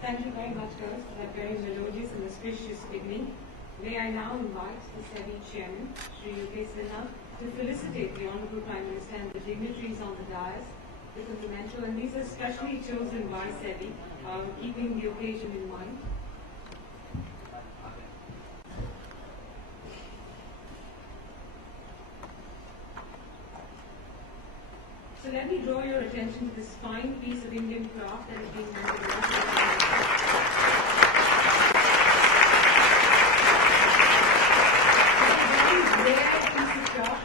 Thank you very much, girls, for that very melodious and auspicious beginning. May I now invite the SEBI Chairman, Shri to felicitate the Honorable Prime Minister and the dignitaries on the dais with a memento, and these are specially chosen by SEBI, keeping the occasion in mind. So let me draw your attention to this fine piece of Indian craft that is being handed over.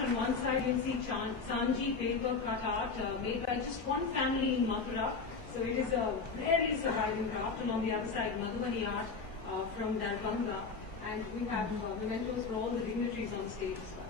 On one side you see Sanji paper cut art made by just one family in Mathura. So it is a rarely surviving craft. And on the other side, Madhubani art from Darbhanga. And we have mementos for all the dignitaries on stage as well.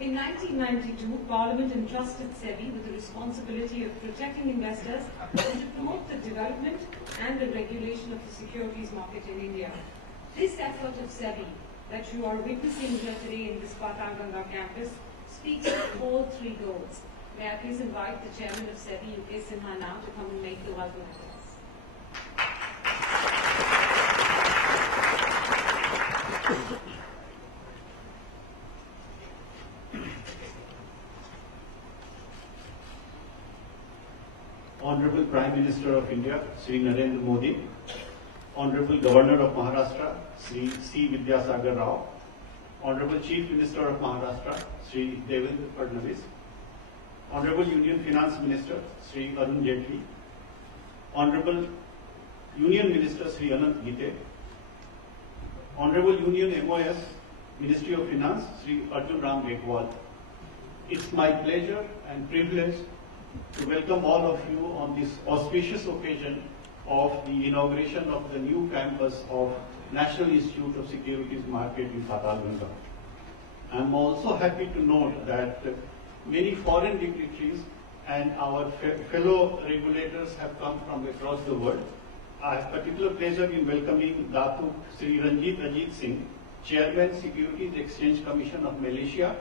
In 1992, Parliament entrusted SEBI with the responsibility of protecting investors and to promote the development and the regulation of the securities market in India. This effort of SEBI that you are witnessing here today in this Patanganga campus speaks of all three goals. May I please invite the Chairman of SEBI, UK Sinha, now to come and make the welcome address. Honorable Prime Minister of India, Shri Narendra Modi, Honorable Governor of Maharashtra, Shri C. Vidyasagar Rao, Honorable Chief Minister of Maharashtra, Shri Devendra Fadnavis, Honorable Union Finance Minister, Shri Arun Jaitley, Honorable Union Minister, Shri Anant Gite, Honorable Union MOS, Ministry of Finance, Shri Arjun Ram Meghwal. It's my pleasure and privilege to welcome all of you on this auspicious occasion of the inauguration of the new campus of National Institute of Securities Market in Patalganga. I'm also happy to note that many foreign dignitaries and our fellow regulators have come from across the world. I have particular pleasure in welcoming Datuk Sri Ranjit Ajit Singh, Chairman, Securities Exchange Commission of Malaysia.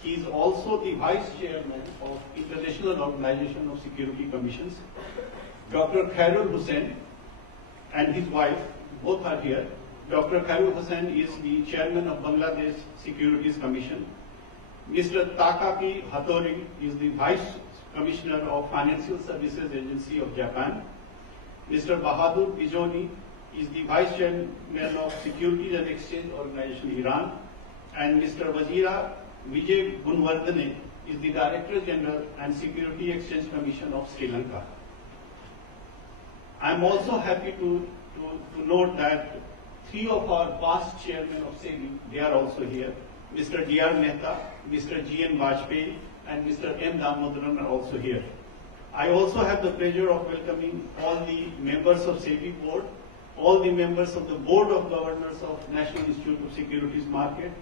He is also the Vice Chairman of International Organization of Security Commissions. Dr. Khairul Hussain and his wife, both are here. Dr. Khairul Hussain is the Chairman of Bangladesh Securities Commission. Mr. Takapi Hattori is the Vice Commissioner of Financial Services Agency of Japan. Mr. Bahadur Bijoni is the Vice Chairman of Securities and Exchange Organization Iran. And Mr. Wazira Vijay Gunwardhane is the Director General and Security Exchange Commission of Sri Lanka. I am also happy to note that three of our past chairmen of SEBI, they are also here. Mr. D.R. Mehta, Mr. G.N. Vajpayee, and Mr. M. Damodaran are also here. I also have the pleasure of welcoming all the members of SEBI board, all the members of the Board of Governors of National Institute of Securities Market,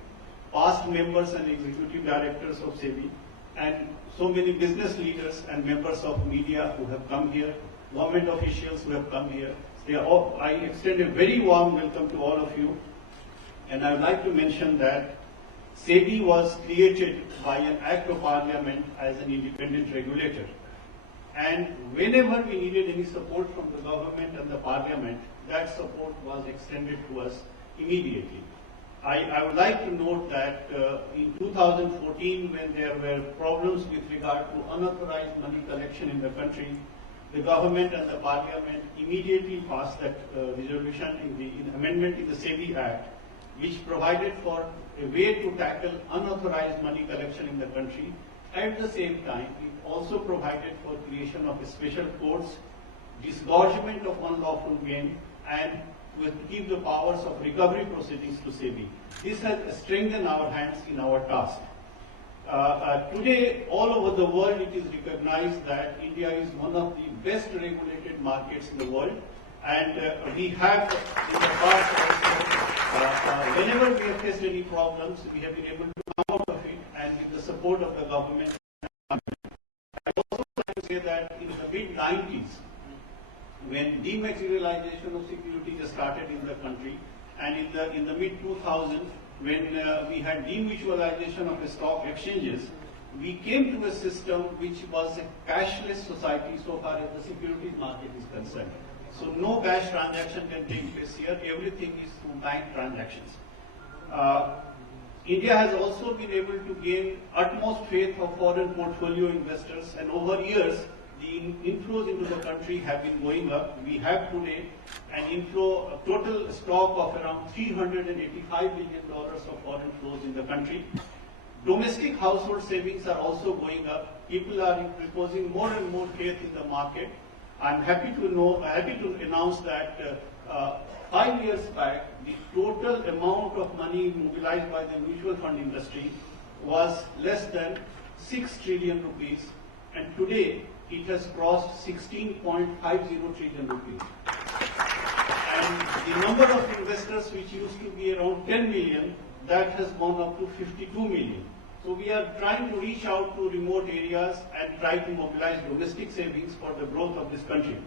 past members and executive directors of SEBI, and so many business leaders and members of media who have come here, government officials who have come here. I extend a very warm welcome to all of you. And I would like to mention that SEBI was created by an act of parliament as an independent regulator. And whenever we needed any support from the government and the parliament, that support was extended to us immediately. I would like to note that in 2014, when there were problems with regard to unauthorized money collection in the country, the government and the parliament immediately passed that resolution in the amendment in the SEBI Act, which provided for a way to tackle unauthorized money collection in the country. At the same time, it also provided for creation of special courts, disgorgement of unlawful gain, and to give the powers of recovery proceedings to SEBI. This has strengthened our hands in our task. Today, all over the world, it is recognized that India is one of the best regulated markets in the world, and we have in the past, whenever we have faced any problems, we have been able to come out of it, and with the support of the government. I also like to say that in the mid-90s, when dematerialization of securities started in the country, and in the mid-2000s, when we had demutualization of stock exchanges, we came to a system which was a cashless society so far as the securities market is concerned. So no cash transaction can take place here, everything is through bank transactions. India has also been able to gain utmost faith of foreign portfolio investors, and over years, the inflows into the country have been going up. We have today an inflow, a total stock of around $385 billion of foreign flows in the country. Domestic household savings are also going up. People are reposing more and more faith in the market. I'm happy to announce that 5 years back, the total amount of money mobilized by the mutual fund industry was less than 6 trillion rupees, and today it has crossed 16.50 trillion rupees. And the number of investors which used to be around 10 million, that has gone up to 52 million. So we are trying to reach out to remote areas and try to mobilize domestic savings for the growth of this country.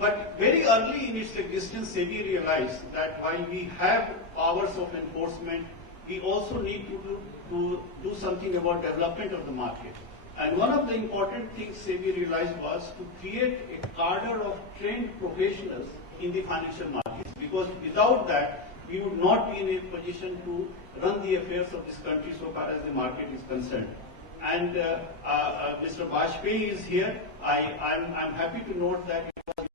But very early in its existence, SEBI realized that while we have powers of enforcement, we also need to do something about development of the market. And one of the important things SEBI realized was to create a cadre of trained professionals in the financial markets, because without that, we would not be in a position to run the affairs of this country so far as the market is concerned. And Mr. Vajpayee is here. I'm happy to note that it was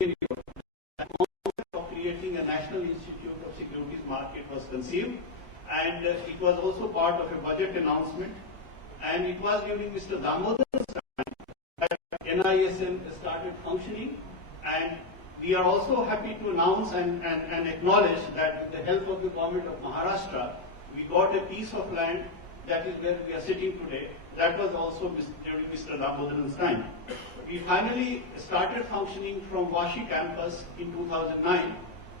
in the concept of creating a National Institute of Securities Market was conceived, and it was also part of a budget announcement. And it was during Mr. Damodaran's time that NISM started functioning, and we are also happy to announce and acknowledge that with the help of the government of Maharashtra, we got a piece of land that is where we are sitting today. That was also during Mr. Damodaran's time. We finally started functioning from Vashi campus in 2009.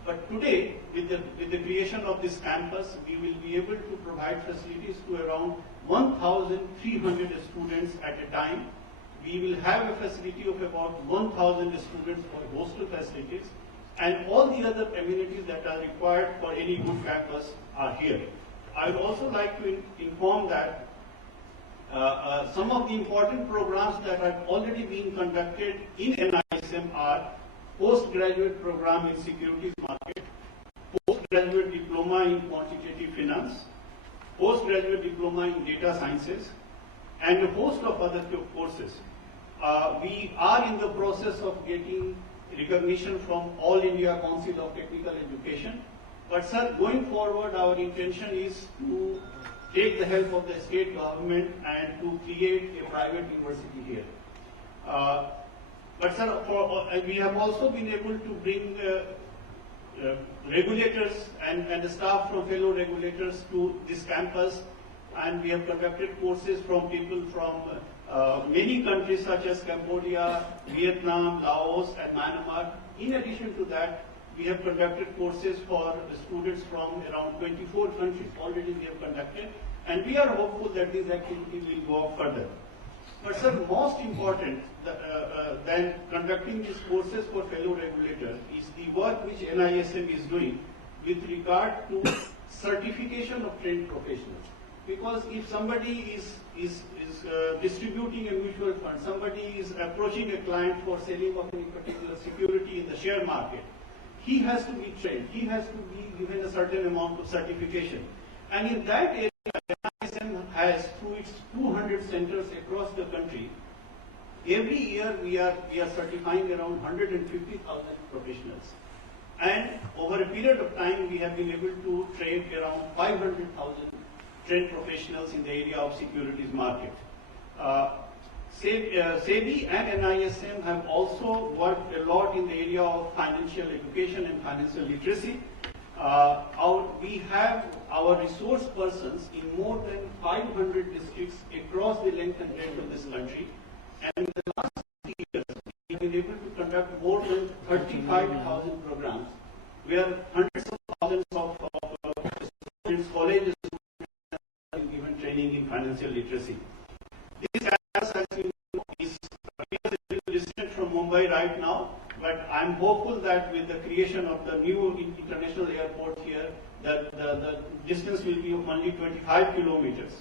But today, with the creation of this campus, we will be able to provide facilities to around 1,300 students at a time. We will have a facility of about 1,000 students for hostel facilities, and all the other amenities that are required for any good campus are here. I would also like to inform that some of the important programs that have already been conducted in NISM are postgraduate program in securities market, postgraduate diploma in quantitative finance, postgraduate diploma in data sciences, and a host of other courses. We are in the process of getting recognition from All India Council of Technical Education. But sir, going forward, our intention is to take the help of the state government and to create a private university here. But sir, we have also been able to bring regulators and the staff from fellow regulators to this campus, and we have conducted courses from people from many countries such as Cambodia, Vietnam, Laos and Myanmar. In addition to that, we have conducted courses for students from around 24 countries already we have conducted, and we are hopeful that this activity will go up further. But sir, most important than conducting these courses for fellow regulators is the work which NISM is doing with regard to certification of trained professionals. Because if somebody is distributing a mutual fund, somebody is approaching a client for selling of any particular security in the share market, he has to be trained, he has to be given a certain amount of certification. And in that area, NISM has, through its 200 centers across the country, every year we are certifying around 150,000 professionals. And over a period of time, we have been able to train around 500,000 trained professionals in the area of securities market. SEBI and NISM have also worked a lot in the area of financial education and financial literacy. We have our resource persons in more than 500 districts across the length and breadth of this country. And in the last 3 years, we have been able to conduct more than 35,000 programs, where hundreds of thousands of students, colleges, have been given training in financial literacy. This campus has been is a little distant from Mumbai right now, but I'm hopeful that with the creation of the new international airport here, the distance will be only 25 kilometers.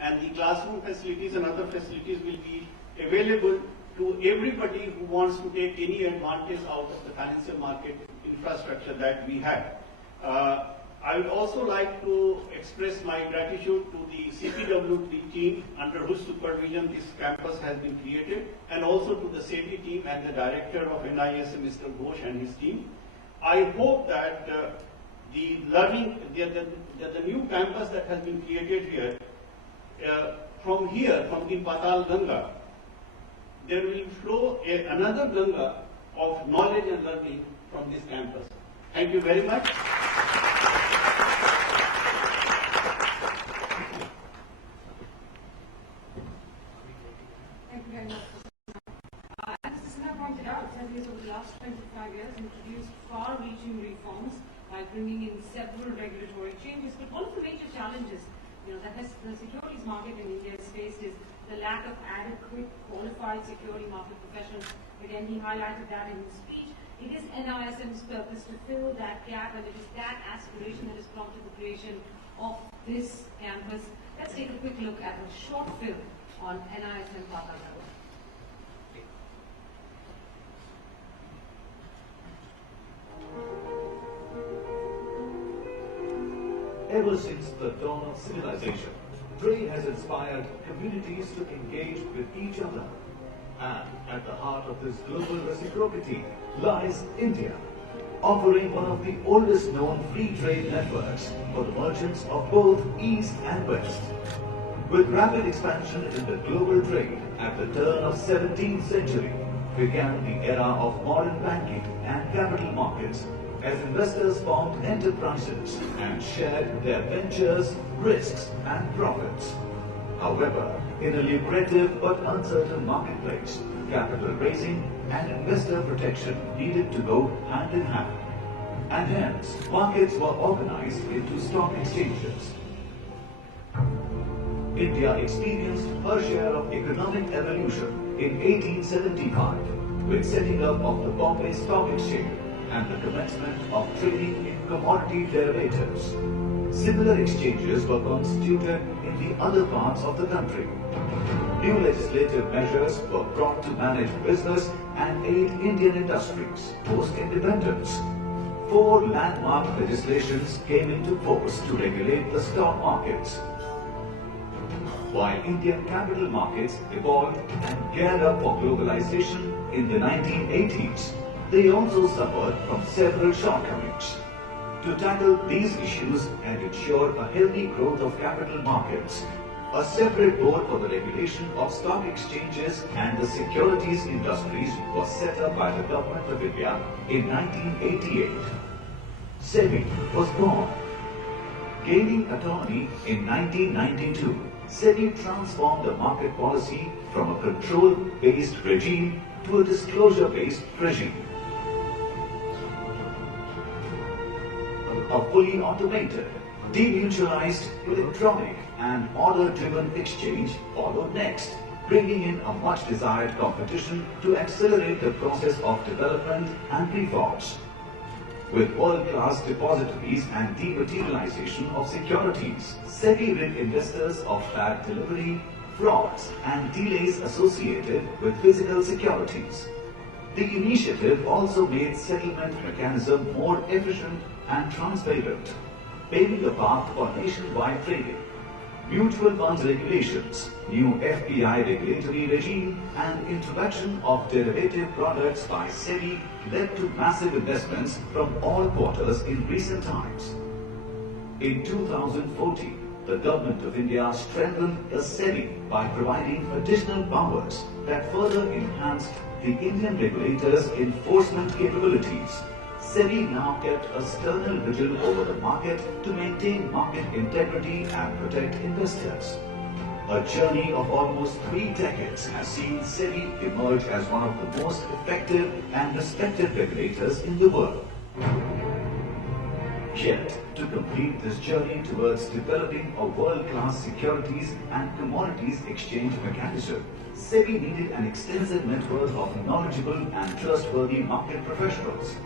And the classroom facilities and other facilities will be available to everybody who wants to take any advantage out of the financial market infrastructure that we have. I would also like to express my gratitude to the CPWD team under whose supervision this campus has been created, and also to the SEBI team and the director of NISM, Mr. Ghosh, and his team. I hope that the new campus that has been created here, from in Patal Ganga, there will flow another Ganga of knowledge and learning from this campus. Thank you very much. Thank you very much. As Sinha pointed out, SEBI has over the last 25 years introduced far-reaching reforms by bringing in several regulatory changes. But one of the major challenges that the securities market in India has faced is the lack of adequate qualified security market professionals. Again, he highlighted that in his speech. It is NISM's purpose to fill that gap, and it is that aspiration that has prompted the creation of this campus. Let's take a quick look at a short film on NISM Patal Ganga. Ever since the dawn of civilization, trade has inspired communities to engage with each other. And at the heart of this global reciprocity lies India, offering one of the oldest known free trade networks for the merchants of both East and West. With rapid expansion in the global trade at the turn of 17th century, began the era of modern banking and capital markets, as investors formed enterprises and shared their ventures, risks and profits. However, in a lucrative but uncertain marketplace, capital raising and investor protection needed to go hand in hand. And hence, markets were organized into stock exchanges. India experienced her share of economic evolution in 1875 with setting up of the Bombay Stock Exchange and the commencement of trading in commodity derivatives. Similar exchanges were constituted in the other parts of the country. New legislative measures were brought to manage business and aid Indian industries post-independence. 4 landmark legislations came into force to regulate the stock markets. While Indian capital markets evolved and geared up for globalization in the 1980s, they also suffered from several shortcomings. To tackle these issues and ensure a healthy growth of capital markets, a separate board for the regulation of stock exchanges and the securities industries was set up by the Government of India in 1988. SEBI was born. Gaining autonomy in 1992, SEBI transformed the market policy from a control-based regime to a disclosure-based regime. A fully automated, demutualized, electronic and order-driven exchange followed next, bringing in a much-desired competition to accelerate the process of development and reforms. With world-class depositories and dematerialization of securities, SEBI rid investors of bad delivery, frauds and delays associated with physical securities. The initiative also made settlement mechanism more efficient and transparent, paving the path for nationwide trading. Mutual funds regulations, new FPI regulatory regime and introduction of derivative products by SEBI led to massive investments from all quarters in recent times. In 2014, the Government of India strengthened the SEBI by providing additional powers that further enhanced the Indian regulators' enforcement capabilities. SEBI now kept a sternal vigil over the market to maintain market integrity and protect investors. A journey of almost 3 decades has seen SEBI emerge as one of the most effective and respected regulators in the world. Yet, to complete this journey towards developing a world-class securities and commodities exchange mechanism, SEBI needed an extensive network of knowledgeable and trustworthy market professionals.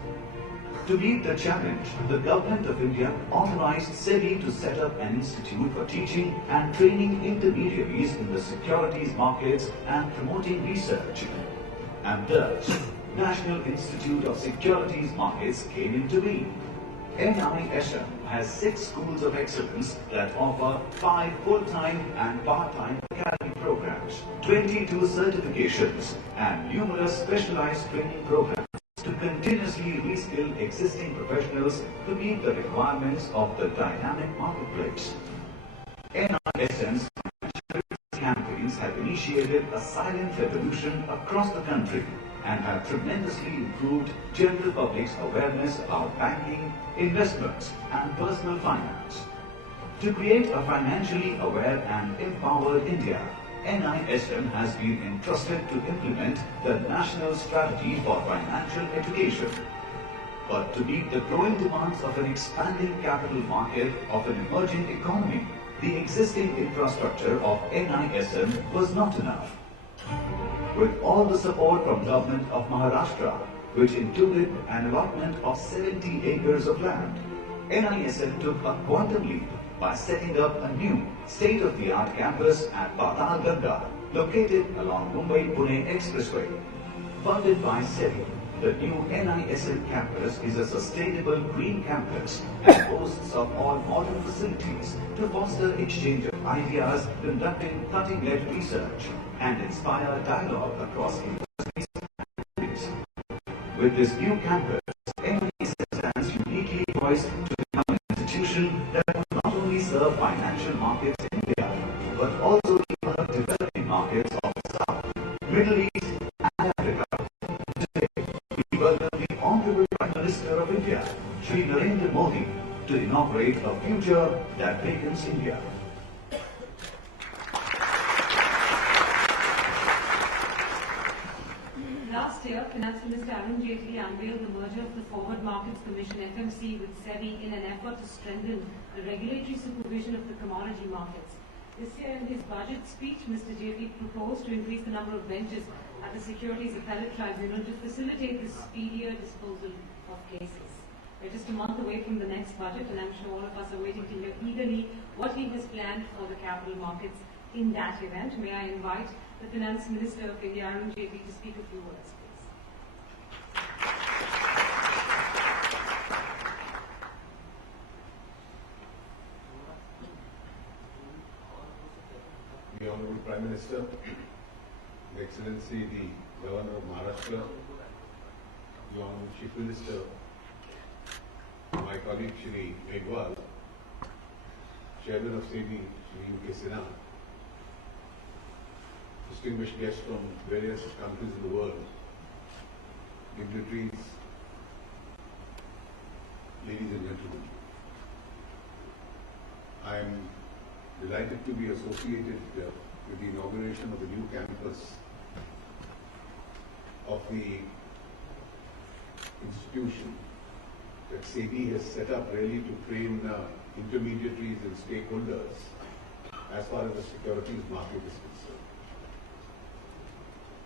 To meet the challenge, the Government of India authorized SEBI to set up an institute for teaching and training intermediaries in the securities markets and promoting research. And thus, National Institute of Securities Markets came into being. NISM has 6 schools of excellence that offer 5 full-time and part-time academic programs, 22 certifications, and numerous specialized training programs to continuously reskill existing professionals to meet the requirements of the dynamic marketplace. NISM's campaigns have initiated a silent revolution across the country and have tremendously improved general public's awareness about banking, investments, and personal finance. To create a financially aware and empowered India, NISM has been entrusted to implement the National Strategy for Financial Education. But to meet the growing demands of an expanding capital market of an emerging economy, the existing infrastructure of NISM was not enough. With all the support from Government of Maharashtra, which included an allotment of 70 acres of land, NISM took a quantum leap by setting up a new state-of-the-art campus at Patal Ganga, located along Mumbai-Pune Expressway. Funded by SEBI, the new NISM campus is a sustainable green campus and boasts of all modern facilities to foster exchange of ideas, conducting cutting-edge research, and inspire dialogue across industries and countries. With this new campus, NISM stands uniquely poised to become an institution that will not only serve financial markets in India, but also the other developing markets of the South, Middle East, and Africa. Today, we welcome the Honorable Prime Minister of India, Shri Narendra Modi, to inaugurate a future that beckons India. Last year, Finance Minister Arun Jaitley unveiled the merger of the Forward Markets Commission (FMC) with SEBI in an effort to strengthen the regulatory supervision of the commodity markets. This year, in his budget speech, Mr. Jaitley proposed to increase the number of benches at the Securities Appellate Tribunal to facilitate the speedier disposal of cases. We're just a month away from the next budget, and I'm sure all of us are waiting to hear eagerly what he has planned for the capital markets in that event. May I invite the Finance Minister of India, Arun Jaitley, to speak a few words, please. The Honorable Prime Minister, His Excellency the Governor of Maharashtra, the Honorable Chief Minister, my my colleague Shri Chairman of SEBI, Shri U.K. Sinha, distinguished guests from various countries in the world, dignitaries, ladies and gentlemen. I am delighted to be associated with the inauguration of the new campus of the institution that SEBI has set up really to train intermediaries and stakeholders as far as the securities market is concerned.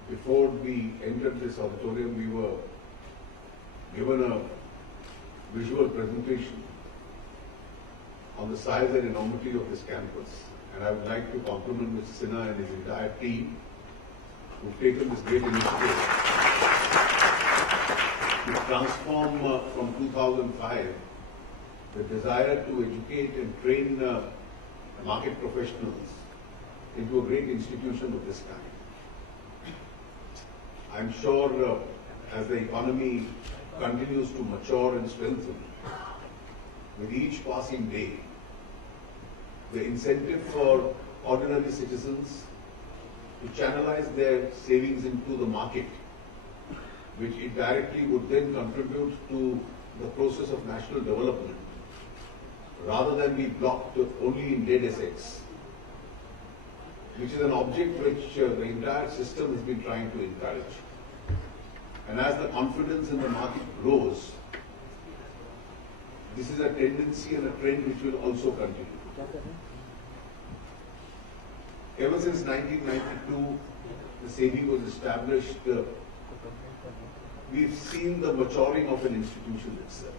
Before we entered this auditorium, we were given a visual presentation on the size and enormity of this campus. And I would like to compliment Mr. Sinha and his entire team who've taken this great initiative to transform from 2005 the desire to educate and train market professionals into a great institution of this kind. I'm sure as the economy continues to mature and strengthen, with each passing day, the incentive for ordinary citizens to channelize their savings into the market, which indirectly would then contribute to the process of national development, rather than be blocked only in dead assets, which is an object which the entire system has been trying to encourage. And as the confidence in the market grows, this is a tendency and a trend which will also continue. Ever since 1992, the SEBI was established, we've seen the maturing of an institution itself.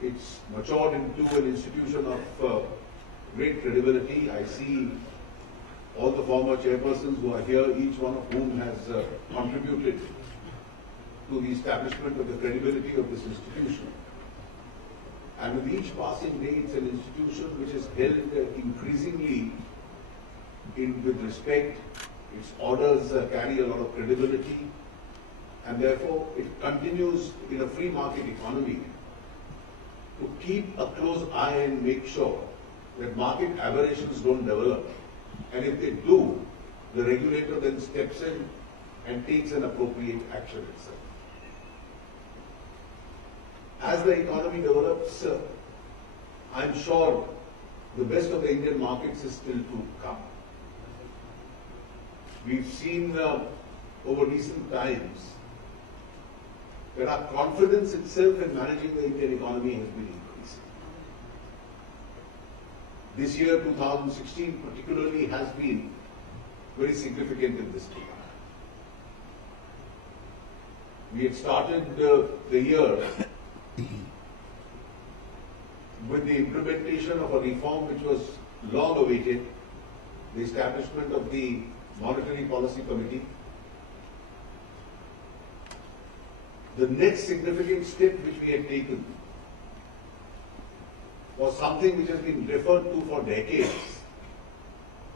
It's matured into an institution of great credibility. I see all the former chairpersons who are here, each one of whom has contributed to the establishment of the credibility of this institution. And with each passing day, it's an institution which is held increasingly with respect. Its orders carry a lot of credibility, and therefore it continues in a free market economy to keep a close eye and make sure that market aberrations don't develop. And if they do, the regulator then steps in and takes an appropriate action itself. As the economy develops, I'm sure the best of the Indian markets is still to come. We've seen over recent times that our confidence itself in managing the Indian economy has been increasing. This year, 2016 particularly, has been very significant in this regard. We had started the year with the implementation of a reform which was long awaited, the establishment of the Monetary Policy Committee. The next significant step which we had taken was something which has been referred to for decades,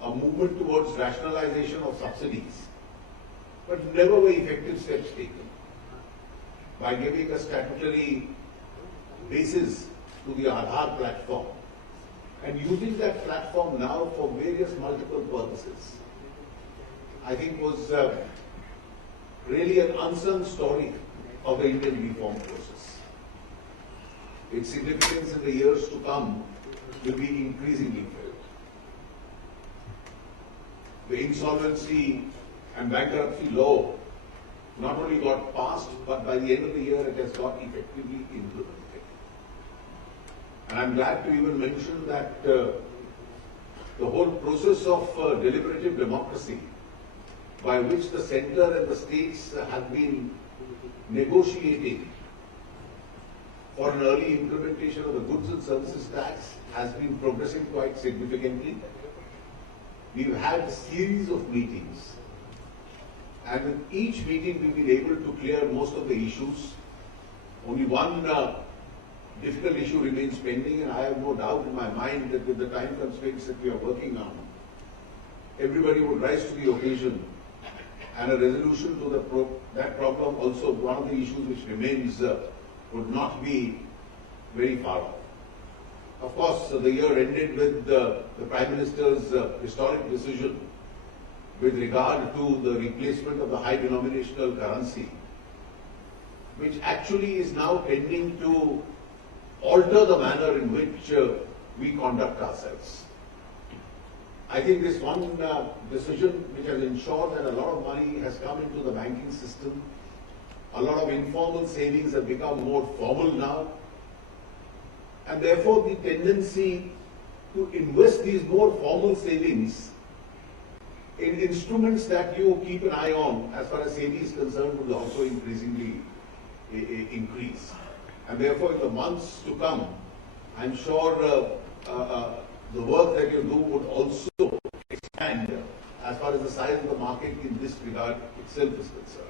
a movement towards rationalization of subsidies, but never were effective steps taken by giving a statutory basis to the Aadhaar platform and using that platform now for various multiple purposes. I think was really an unsung story of the Indian reform process. Its significance in the years to come will be increasingly felt. The insolvency and bankruptcy law not only got passed, but by the end of the year it has got effectively implemented. And I'm glad to even mention that the whole process of deliberative democracy by which the centre and the states have been negotiating for an early implementation of the goods and services tax has been progressing quite significantly. We've had a series of meetings, and with each meeting we've been able to clear most of the issues. Only one difficult issue remains pending, and I have no doubt in my mind that with the time constraints that we are working on, everybody would rise to the occasion, and a resolution to that problem, also one of the issues which remains would not be very far off. Of course, the year ended with the Prime Minister's historic decision with regard to the replacement of the high denominational currency, which actually is now tending to alter the manner in which we conduct ourselves. I think this one decision which has ensured that a lot of money has come into the banking system, a lot of informal savings have become more formal now, and therefore the tendency to invest these more formal savings in instruments that you keep an eye on as far as SEBI is concerned will also increasingly increase. And therefore in the months to come, I'm sure the work that you do would also expand as far as the size of the market in this regard itself is concerned.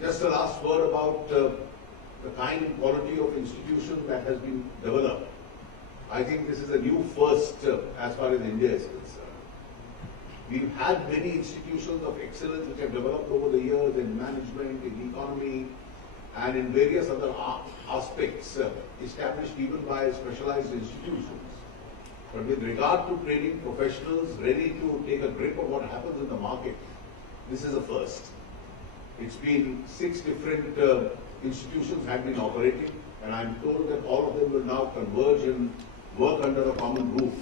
Just a last word about the kind and quality of institution that has been developed. I think this is a new first as far as India is concerned. We've had many institutions of excellence which have developed over the years in management, in economy, and in various other aspects established even by specialized institutions. But with regard to training professionals ready to take a grip of what happens in the market, this is a first. It's been 6 different institutions have been operating, and I'm told that all of them will now converge and work under a common roof.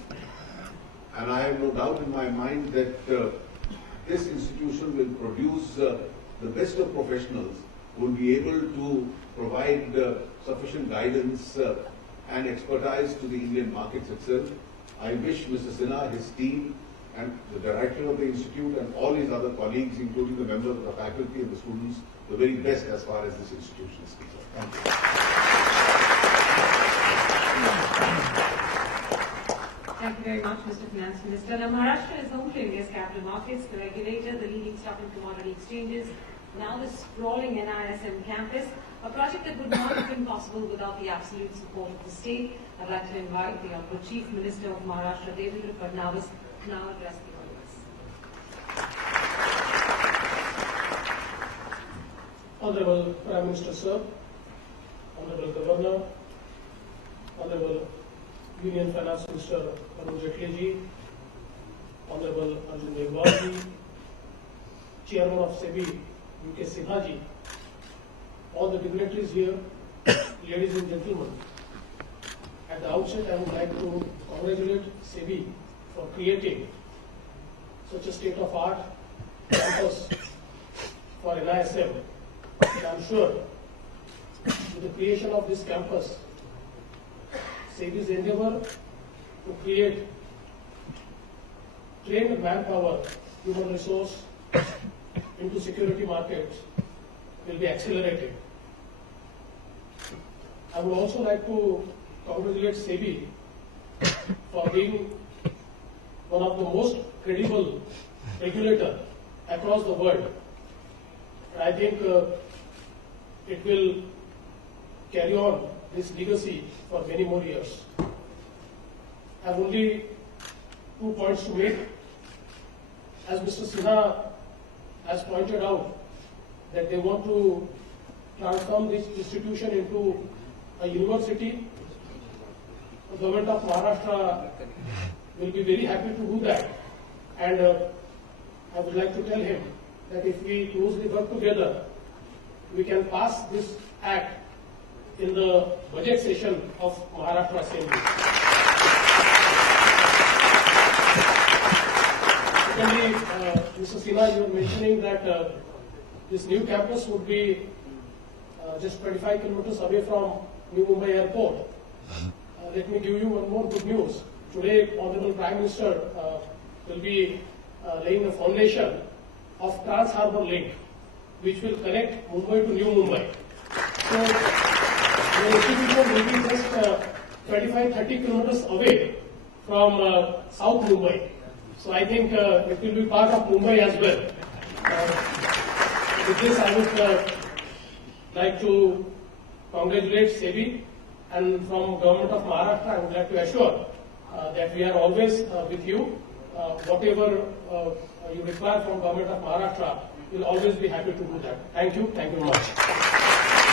And I have no doubt in my mind that this institution will produce the best of professionals who will be able to provide sufficient guidance and expertise to the Indian markets itself. I wish Mr. Sinha, his team, and the director of the institute and all his other colleagues, including the members of the faculty and the students, the very best as far as this institution is concerned. Thank you. Thank you very much, Mr. Finance Minister. Now, Maharashtra is home to India's capital markets, the regulator, the leading stock and commodity exchanges, now the sprawling NISM campus, a project that would not have been possible without the absolute support of the state. I'd like to invite the Honorable Chief Minister of Maharashtra, Devendra Fadnavis, to now address the audience. Honorable Prime Minister, sir, Honorable Governor, Honorable Union Finance Minister Arun Jaitley ji, Honorable Arjun Megwal ji, Chairman of SEBI UK Sinha ji, all the dignitaries here, ladies and gentlemen. At the outset, I would like to congratulate SEBI for creating such a state-of-art campus for NISM. And I'm sure with the creation of this campus, SEBI's endeavor to create trained manpower, human resource into security markets will be accelerated. I would also like to congratulate SEBI for being one of the most credible regulator across the world. And I think it will carry on this legacy for many more years. I have only 2 points to make. As Mr. Sinha has pointed out, that they want to transform this institution into a university. The government of Maharashtra will be very happy to do that. And I would like to tell him that if we closely work together, we can pass this act in the budget session of Maharashtra Assembly. Secondly, Mr. Sinha, you were mentioning that this new campus would be just 25 kilometers away from New Mumbai Airport. Let me give you one more good news. Today, Honorable Prime Minister will be laying the foundation of Trans-Harbour Link, which will connect Mumbai to New Mumbai. So, the institution will be just 25-30 kilometers away from South Mumbai. So I think it will be part of Mumbai as well. With this, I would like to congratulate SEBI, and from Government of Maharashtra, I would like to assure that we are always with you. Whatever you require from Government of Maharashtra, we will always be happy to do that. Thank you very much.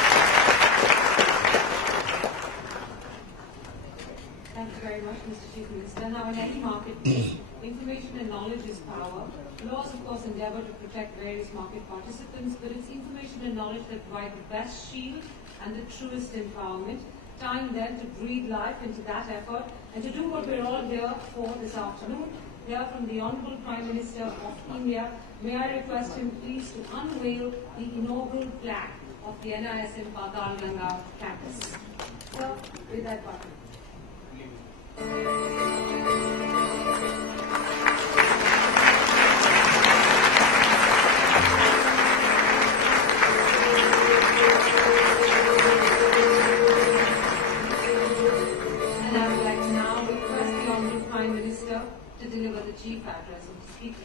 very much, Mr. Chief Minister. Now, in any marketplace, information and knowledge is power. Laws, of course, endeavor to protect various market participants, but it's information and knowledge that provide the best shield and the truest empowerment. Time then to breathe life into that effort and to do what we're all here for this afternoon. Here from the Honorable Prime Minister of India, may I request him please to unveil the inaugural plaque of the NISM Patalganga campus. Sir, with that button. And I would like to now request the Honorable Prime Minister to deliver the chief address of the speakers.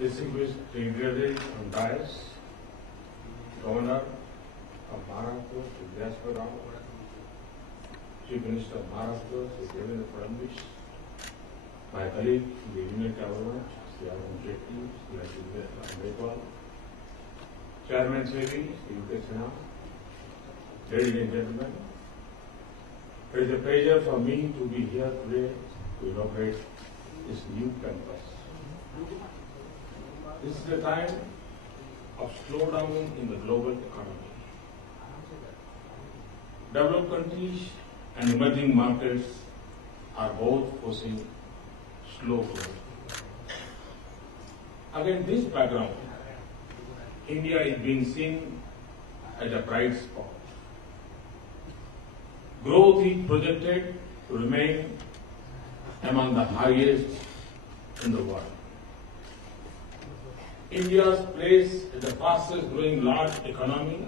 Distinguished dignitaries on dais, Governor of Maharashtra, Shri Rao, Chief Minister of Maharashtra, Shri Narendra Fadnavis, my colleague in the Union Government, Shri Janata, Shri Gaikwad, Chairman Secretary, Shri UK Sinha, ladies and gentlemen, it is a pleasure for me to be here today to inaugurate this new campus. This is the time of slowdown in the global economy. Developed countries and emerging markets are both facing slow growth. Against this background, India is being seen as a bright spot. Growth is projected to remain among the highest in the world. India's place as the fastest growing large economy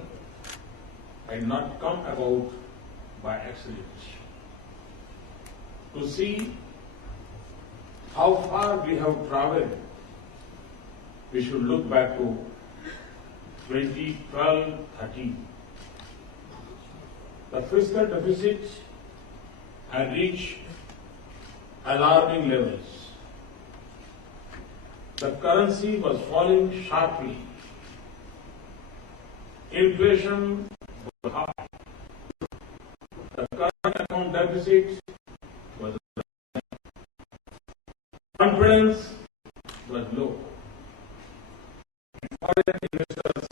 had not come about by accident. To see how far we have traveled, we should look back to 2012-13. The fiscal deficit had reached alarming levels. The currency was falling sharply. Inflation was high. The current account deficit was high. Confidence was low. Foreign investors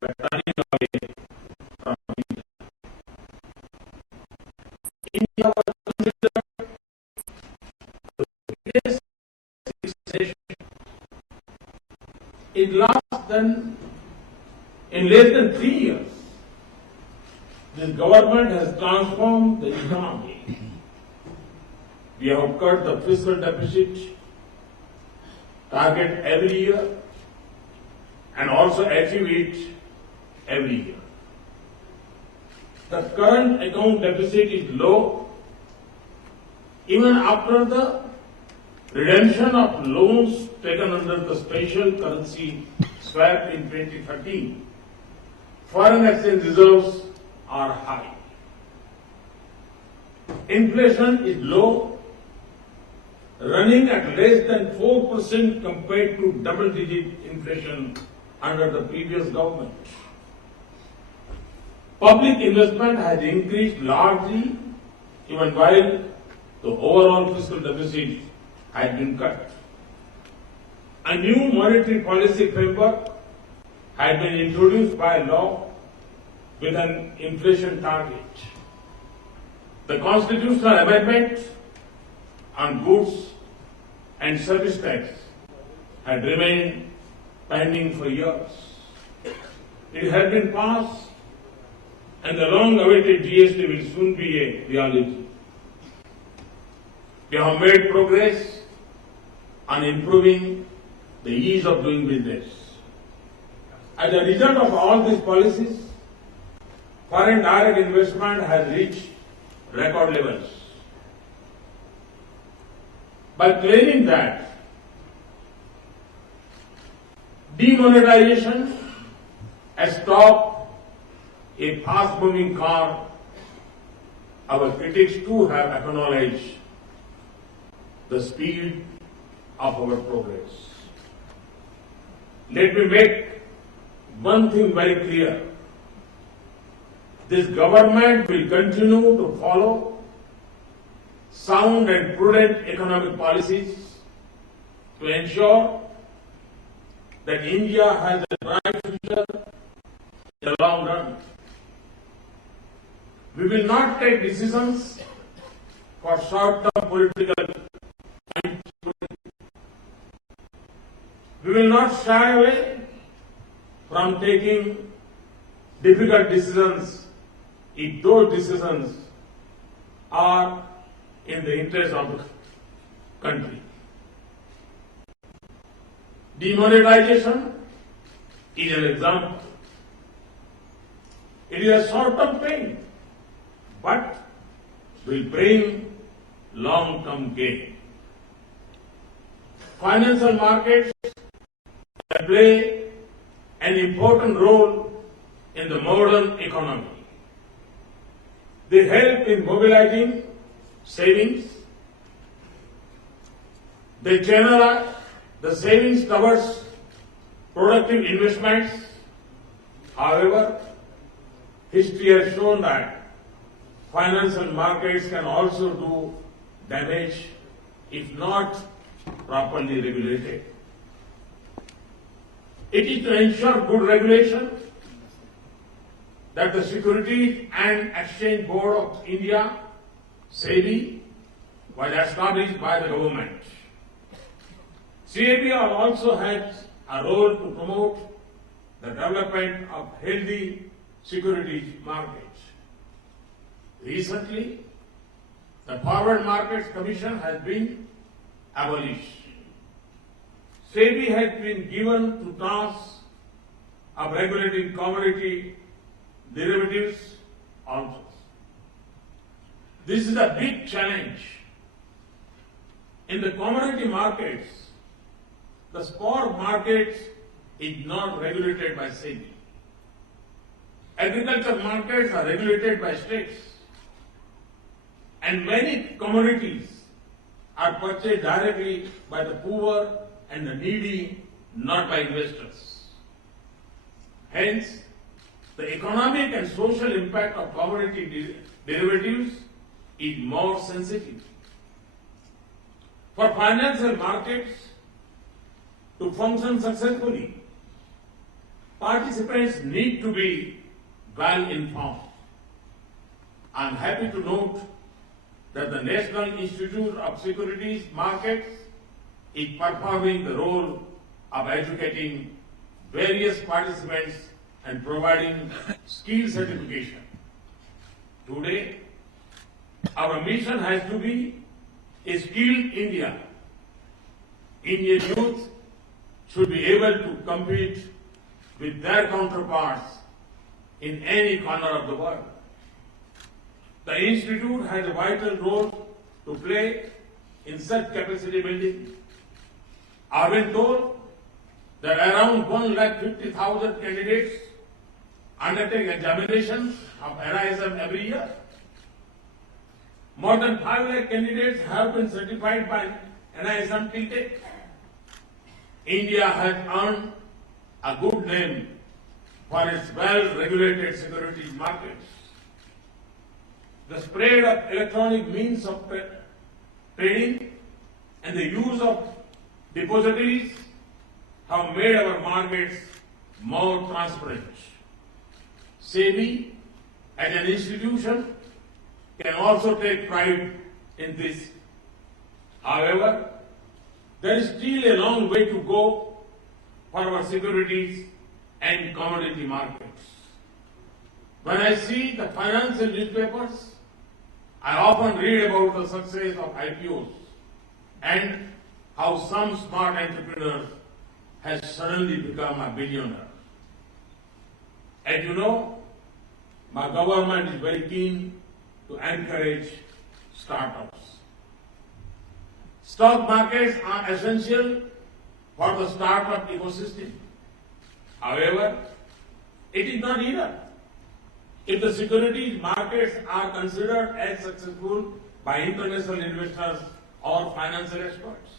were turning away from India. India was considered the biggest nation. In less than 3 years, this government has transformed the economy. We have cut the fiscal deficit target every year and also achieve it every year. The current account deficit is low even after the redemption of loans taken under the special currency swap in 2013. Foreign exchange reserves are high. Inflation is low, running at less than 4% compared to double-digit inflation under the previous government. Public investment has increased largely even while the overall fiscal deficit had been cut. A new monetary policy framework had been introduced by law with an inflation target. The constitutional amendment on goods and service tax had remained pending for years. It had been passed, and the long-awaited GST will soon be a reality. We have made progress on improving the ease of doing business. As a result of all these policies, foreign direct investment has reached record levels. By claiming that demonetization has stopped a fast-moving car, our critics too have acknowledged the speed of our progress. Let me make one thing very clear. This government will continue to follow sound and prudent economic policies to ensure that India has a bright future in the long run. We will not take decisions for short-term political gain. We will not shy away from taking difficult decisions if those decisions are in the interest of the country. Demonetization is an example. It is a short-term pain, but will bring long-term gain. Financial markets play an important role in the modern economy. They help in mobilizing savings. They channel the savings towards productive investments. However, history has shown that financial markets can also do damage if not properly regulated. It is to ensure good regulation that the Securities and Exchange Board of India, SEBI, was established by the government. SEBI also has a role to promote the development of healthy securities markets. Recently, the Forward Markets Commission has been abolished. SEBI has been given to task of regulating commodity derivatives also. This is a big challenge. In the commodity markets, the spot market is not regulated by SEBI. Agriculture markets are regulated by states. And many commodities are purchased directly by the poor and the needy, not by investors. Hence, the economic and social impact of commodity derivatives is more sensitive. For financial markets to function successfully, participants need to be well informed. I am happy to note that the National Institute of Securities Markets is performing the role of educating various participants and providing skill certification. Today, our mission has to be a skilled India. Indian youth should be able to compete with their counterparts in any corner of the world. The Institute has a vital role to play in such capacity building. I have been told that around 150,000 candidates undertake examinations of NISM every year. More than 5 lakh candidates have been certified by NISM till date. India has earned a good name for its well-regulated securities markets. The spread of electronic means of trading and the use of depositories have made our markets more transparent. SEBI, as an institution, can also take pride in this. However, there is still a long way to go for our securities and commodity markets. When I see the financial newspapers, I often read about the success of IPOs and how some smart entrepreneur has suddenly become a billionaire. As you know, my government is very keen to encourage startups. Stock markets are essential for the startup ecosystem. However, it is not enough. If the securities markets are considered as successful by international investors or financial experts.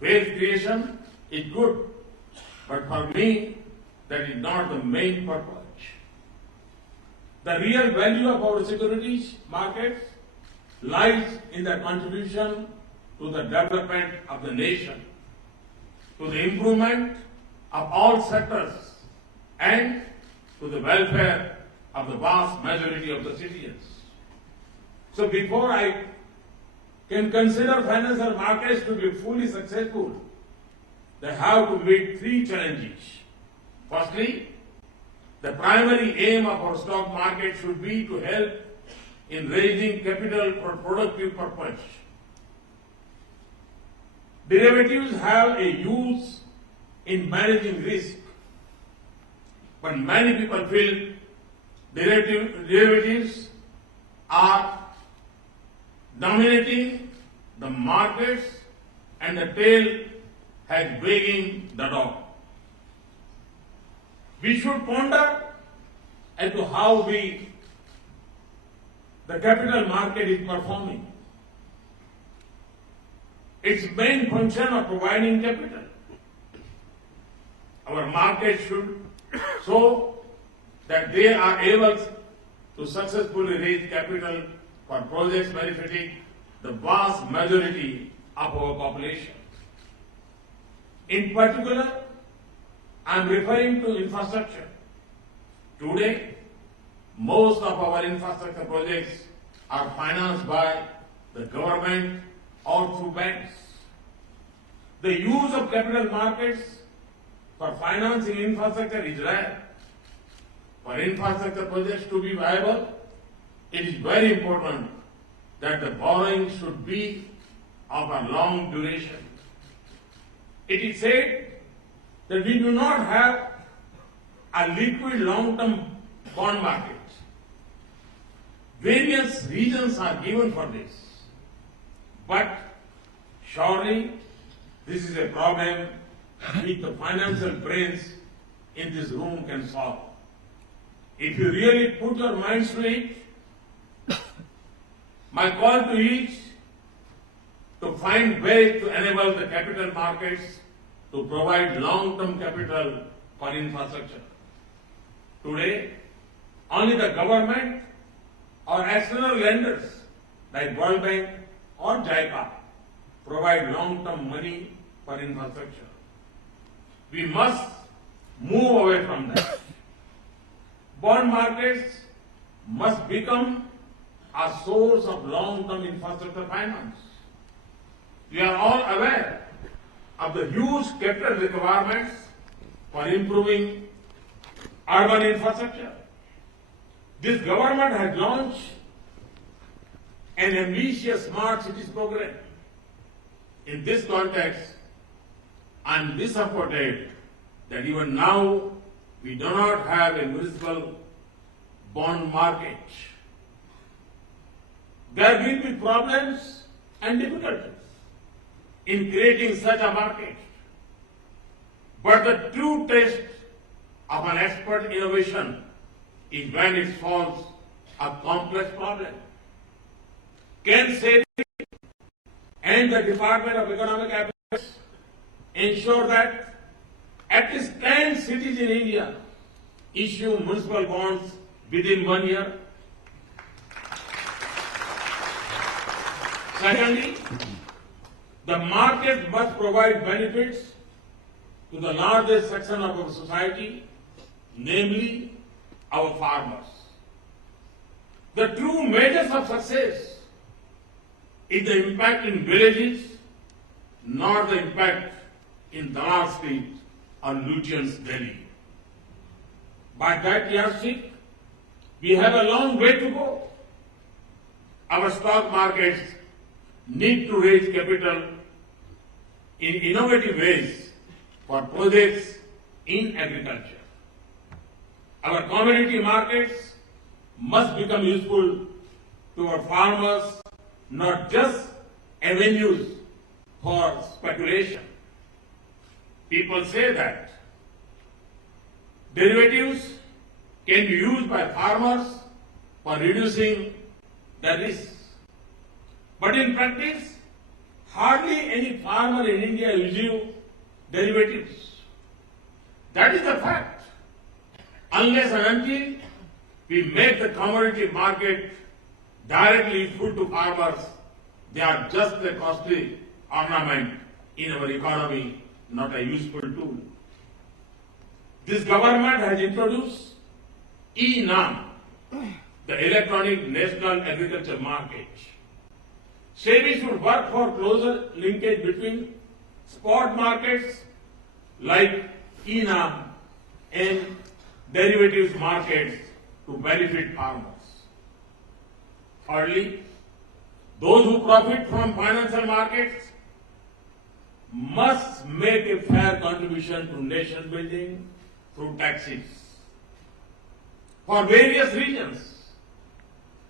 Wealth creation is good, but for me, that is not the main purpose. The real value of our securities markets lies in their contribution to the development of the nation, to the improvement of all sectors, and to the welfare of the vast majority of the citizens. So before I can consider financial markets to be fully successful, they have to meet three challenges. Firstly, the primary aim of our stock market should be to help in raising capital for productive purpose. Derivatives have a use in managing risk, but many people feel derivatives are dominating the markets and the tail has wagging the dog. We should ponder as to how the capital market is performing. Its main function of providing capital. Our market should show that they are able to successfully raise capital for projects benefiting the vast majority of our population. In particular, I am referring to infrastructure. Today, most of our infrastructure projects are financed by the government or through banks. The use of capital markets for financing infrastructure is rare. For infrastructure projects to be viable, it is very important that the borrowing should be of a long duration. It is said that we do not have a liquid long-term bond market. Various reasons are given for this, but surely this is a problem which the financial brains in this room can solve. If you really put your minds to it, my call to each to find ways to enable the capital markets to provide long-term capital for infrastructure. Today, only the government or external lenders like World Bank or JICA provide long-term money for infrastructure. We must move away from that. Bond markets must become a source of long-term infrastructure finance. We are all aware of the huge capital requirements for improving urban infrastructure. This government has launched an ambitious smart cities program. In this context, I am disappointed that even now we do not have a municipal bond market. There will be problems and difficulties in creating such a market. But the true test of an expert innovation is when it solves a complex problem. Can SEBI and the Department of Economic Affairs ensure that at least 10 cities in India issue municipal bonds within 1 year? Secondly, the market must provide benefits to the largest section of our society, namely our farmers. The true measures of success is the impact in villages, not the impact in Dalal Street or Lutyens Delhi. By that yardstick, we have a long way to go. Our stock markets need to raise capital in innovative ways for projects in agriculture. Our commodity markets must become useful to our farmers, not just avenues for speculation. People say that derivatives can be used by farmers for reducing the risks. But in practice, hardly any farmer in India uses derivatives. That is the fact. Unless and until we make the commodity market directly useful to farmers, they are just a costly ornament in our economy, not a useful tool. This government has introduced e-NAM, the Electronic National Agriculture Market. SEBI should work for closer linkage between spot markets like e-NAM and derivatives markets to benefit farmers. Thirdly, those who profit from financial markets must make a fair contribution to nation building through taxes. For various reasons,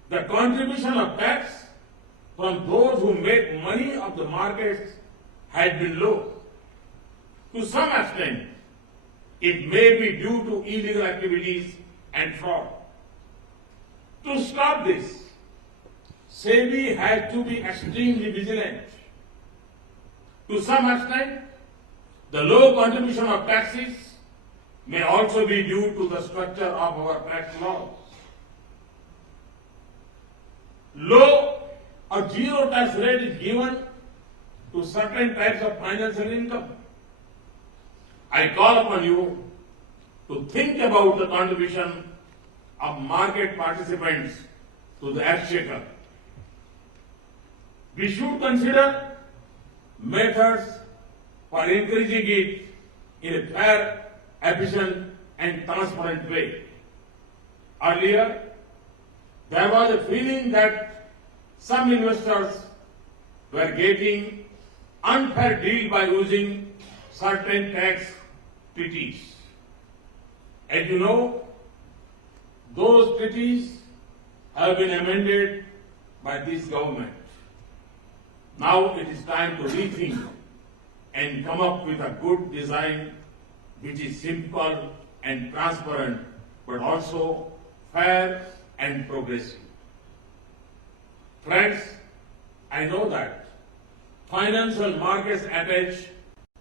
the contribution of tax from those who make money of the markets had been low. To some extent, it may be due to illegal activities and fraud. To stop this, SEBI has to be extremely vigilant. To some extent, the low contribution of taxes may also be due to the structure of our tax laws. Low or zero tax rate is given to certain types of financial income. I call upon you to think about the contribution of market participants to the exchequer. We should consider methods for increasing it in a fair, efficient and transparent way. Earlier, there was a feeling that some investors were getting unfair deal by using certain tax treaties. As you know, those treaties have been amended by this government. Now it is time to rethink and come up with a good design which is simple and transparent, but also fair and progressive. Friends, I know that financial markets attach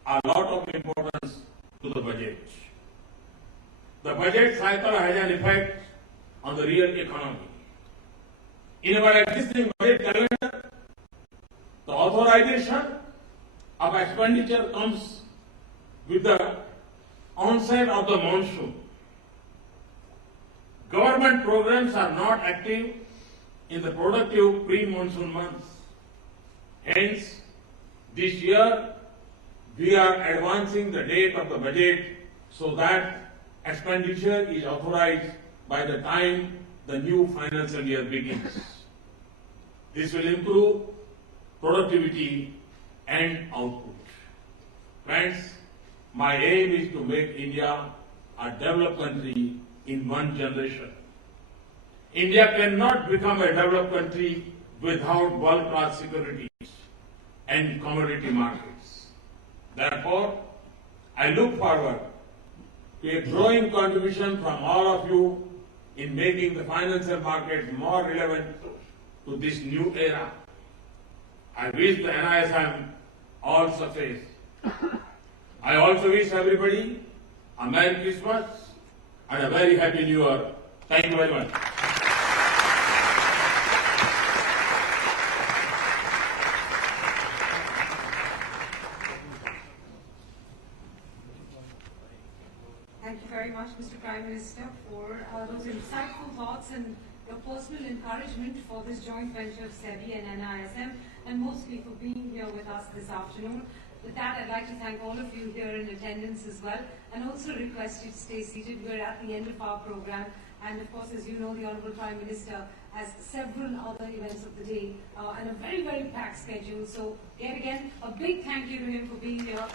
a lot of importance to the budget. The budget cycle has an effect on the real economy. In our existing budget calendar, the authorization of expenditure comes with the onset of the monsoon. Government programs are not active in the productive pre-monsoon months. Hence, this year we are advancing the date of the budget so that expenditure is authorized by the time the new financial year begins. This will improve productivity and output. Friends, my aim is to make India a developed country in one generation. India cannot become a developed country without world-class securities and commodity markets. Therefore, I look forward to a growing contribution from all of you in making the financial markets more relevant to this new era. I wish the NISM all success. I also wish everybody a Merry Christmas and a very Happy New Year. Thank you very much. Thank you very much, Mr. Prime Minister, for those insightful thoughts and your personal encouragement for this joint venture of SEBI and NISM, and mostly for being here with us this afternoon. With that, I'd like to thank all of you here in attendance as well, and also request you to stay seated. We're at the end of our program, and of course, as you know, the Honourable Prime Minister has several other events of the day and a very, very packed schedule. So, yet again, a big thank you to him for being here.